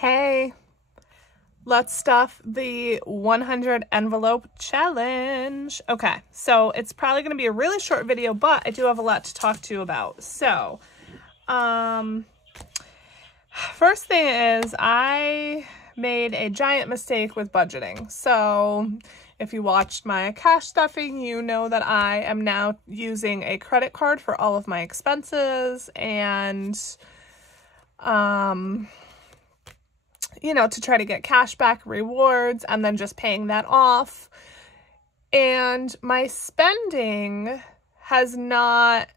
Hey, let's stuff the 100 envelope challenge. Okay, so it's probably going to be a really short video, but I do have a lot to talk to you about. So, first thing is I made a giant mistake with budgeting. So, if you watched my cash stuffing, you know that I am now using a credit card for all of my expenses and, you know, to try to get cash back rewards and then just paying that off. And my spending has not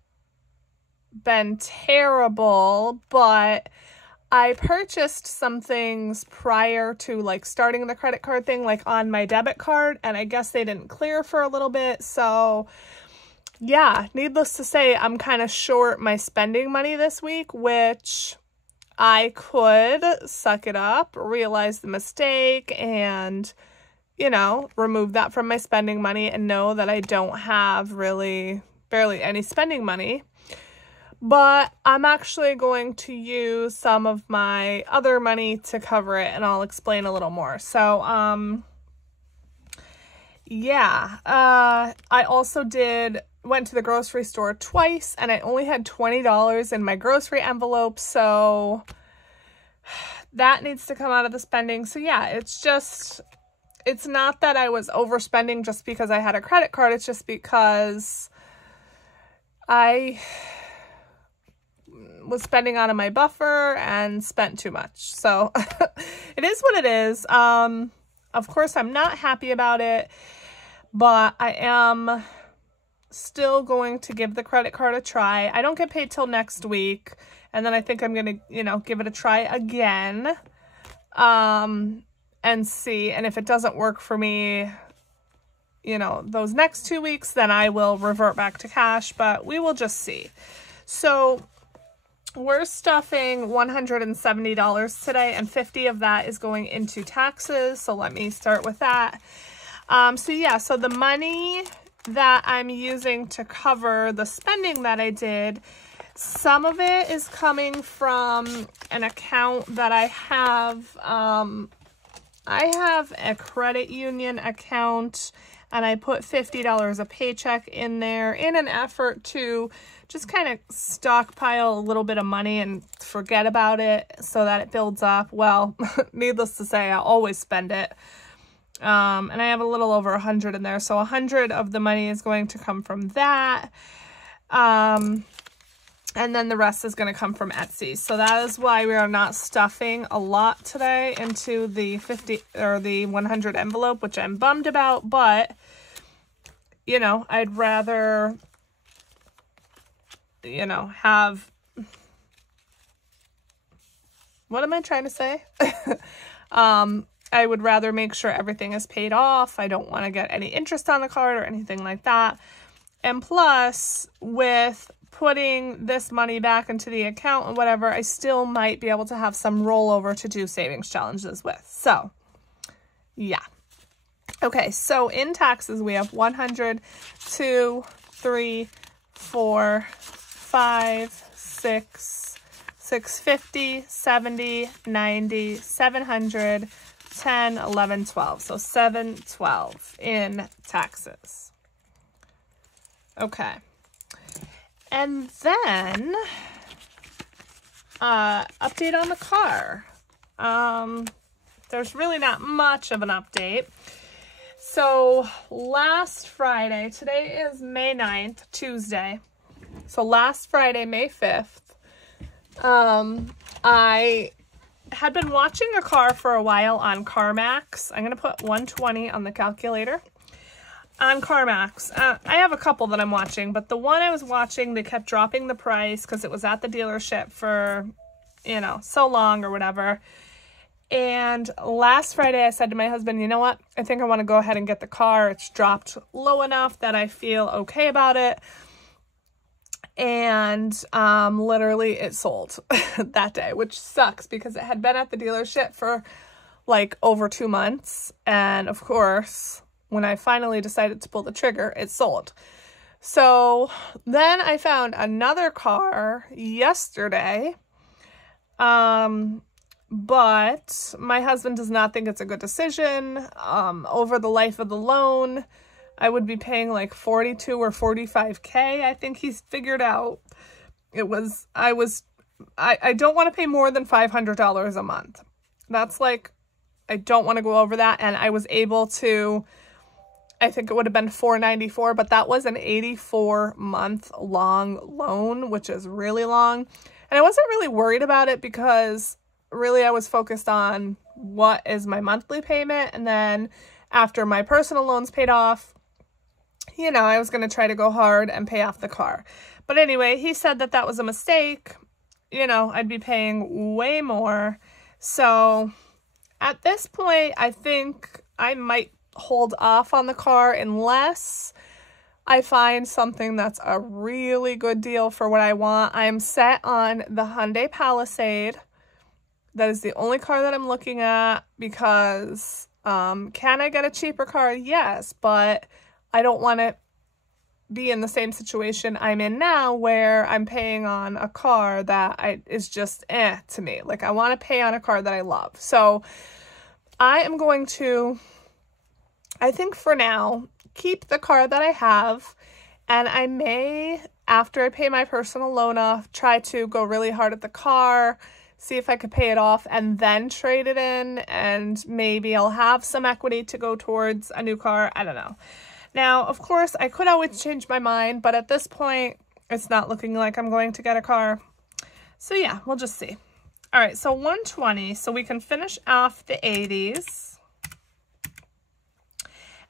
been terrible, but I purchased some things prior to like starting the credit card thing, like on my debit card, and I guess they didn't clear for a little bit. So yeah, needless to say, I'm kind of short my spending money this week, which I could suck it up, realize the mistake, and, you know, remove that from my spending money and know that I don't have really barely any spending money. But I'm actually going to use some of my other money to cover it, and I'll explain a little more. So, yeah, I also went to the grocery store twice, and I only had $20 in my grocery envelope, so that needs to come out of the spending. So yeah, it's not that I was overspending just because I had a credit card, it's just because I was spending out of my buffer and spent too much. So it is what it is. Of course, I'm not happy about it, but I am still going to give the credit card a try. I don't get paid till next week, and then I think I'm gonna, you know, give it a try again, and see. And if it doesn't work for me, you know, those next 2 weeks, then I will revert back to cash, but we will just see. So we're stuffing $170 today, and 50 of that is going into taxes. So let me start with that. So yeah, so the money that I'm using to cover the spending that I did, some of it is coming from an account that I have. I have a credit union account, and I put $50 a paycheck in there in an effort to just kind of stockpile a little bit of money and forget about it so that it builds up. Well, needless to say, I always spend it. And I have a little over 100 in there. So 100 of the money is going to come from that. And then the rest is going to come from Etsy. So that is why we are not stuffing a lot today into the 50 or the 100 envelope, which I'm bummed about, but you know, I'd rather, you know, have, what am I trying to say? I would rather make sure everything is paid off. I don't want to get any interest on the card or anything like that. And plus, with putting this money back into the account and whatever, I still might be able to have some rollover to do savings challenges with. So, yeah. Okay, so in taxes, we have 100, 2, 3, 4, 5, 6, 650, 70, 90, 700, 10, 11, 12. So 712 in taxes. Okay. And then, update on the car. There's really not much of an update. So last Friday, today is May 9th, Tuesday. So last Friday, May 5th, I had been watching a car for a while on CarMax. I'm going to put 120 on the calculator. On CarMax. I have a couple that I'm watching, but the one I was watching, they kept dropping the price because it was at the dealership for, you know, so long or whatever. And last Friday I said to my husband, you know what? I think I want to go ahead and get the car. It's dropped low enough that I feel okay about it. And literally it sold that day, which sucks because it had been at the dealership for like over 2 months. And of course, when I finally decided to pull the trigger, it sold. So then I found another car yesterday but my husband does not think it's a good decision. Over the life of the loan, I would be paying like 42 or 45K. I think he's figured out I don't want to pay more than $500 a month. That's like, I don't want to go over that. And I was able to, I think it would have been $494, but that was an 84-month long loan, which is really long. And I wasn't really worried about it because really I was focused on what is my monthly payment. And then after my personal loans paid off, you know, I was going to try to go hard and pay off the car. But anyway, he said that that was a mistake. You know, I'd be paying way more. So at this point, I think I might hold off on the car unless I find something that's a really good deal for what I want. I am set on the Hyundai Palisade. That is the only car that I'm looking at because can I get a cheaper car? Yes, but I don't want to be in the same situation I'm in now where I'm paying on a car that is just to me. Like, I want to pay on a car that I love. So I am going to, I think for now, keep the car that I have, and I may, after I pay my personal loan off, try to go really hard at the car, see if I could pay it off and then trade it in, and maybe I'll have some equity to go towards a new car. I don't know. Now, of course, I could always change my mind, but at this point, it's not looking like I'm going to get a car. So yeah, we'll just see. All right, so 120, so we can finish off the 80s.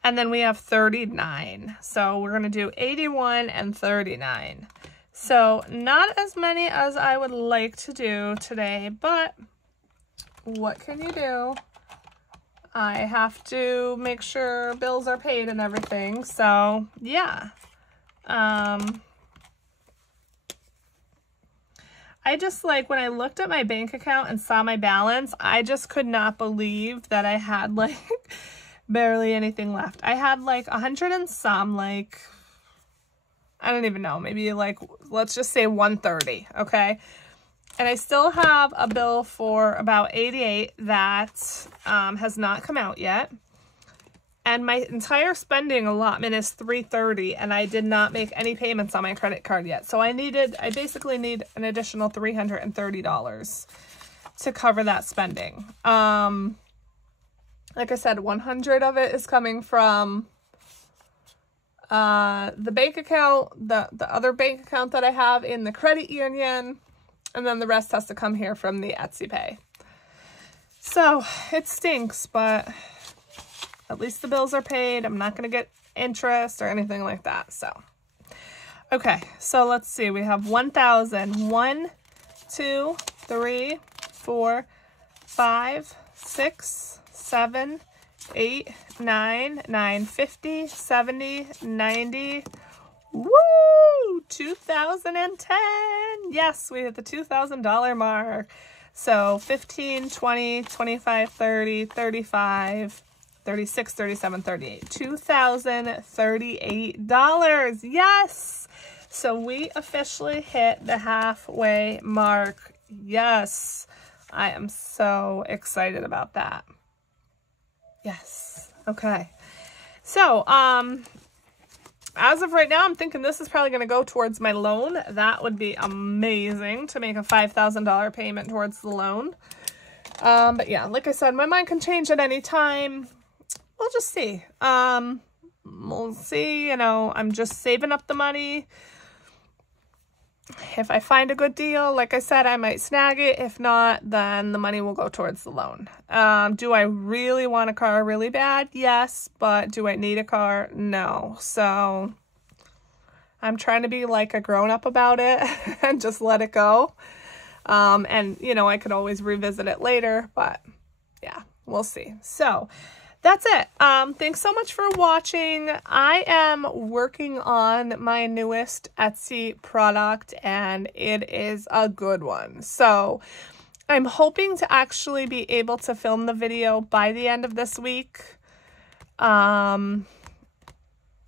And then we have 39. So we're going to do 81 and 39. So not as many as I would like to do today, but what can you do? I have to make sure bills are paid and everything. So yeah. I just, like, when I looked at my bank account and saw my balance, I just could not believe that I had like barely anything left. I had like 100 and some, like, I don't even know, maybe like, let's just say 130, okay? And I still have a bill for about 88 that has not come out yet. And my entire spending allotment is 330, and I did not make any payments on my credit card yet. So I basically need an additional $330 to cover that spending. Like I said, 100 of it is coming from the bank account, the other bank account that I have in the credit union, and then the rest has to come here from the Etsy Pay. So it stinks, but at least the bills are paid. I'm not going to get interest or anything like that. So, okay, so let's see. We have 1,000. 1, 2, 3, 4, 5, 6, 7, 8, 9, 950, 70, 90. Woo! 2010. Yes, we hit the $2,000 mark. So 15, 20, 25, 30, 35, 36, 37, 38. $2,038. Yes! So we officially hit the halfway mark. Yes. I am so excited about that. Yes. Okay. So, as of right now, I'm thinking this is probably going to go towards my loan. That would be amazing to make a $5,000 payment towards the loan. But yeah, like I said, my mind can change at any time. We'll just see. We'll see, you know, I'm just saving up the money. If I find a good deal, like I said, I might snag it. If not, then the money will go towards the loan. Do I really want a car really bad? Yes. But do I need a car? No. So I'm trying to be like a grown-up about it and just let it go. And, you know, I could always revisit it later. But, yeah, we'll see. So that's it. Thanks so much for watching. I am working on my newest Etsy product, and it is a good one. So I'm hoping to actually be able to film the video by the end of this week. And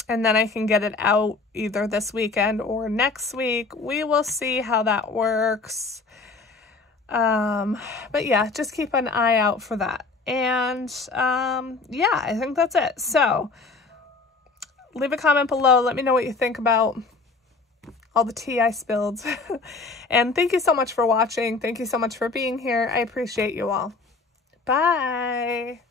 then I can get it out either this weekend or next week. We will see how that works. But yeah, just keep an eye out for that. And yeah, I think that's it. So leave a comment below. Let me know what you think about all the tea I spilled. And thank you so much for watching. Thank you so much for being here. I appreciate you all. Bye.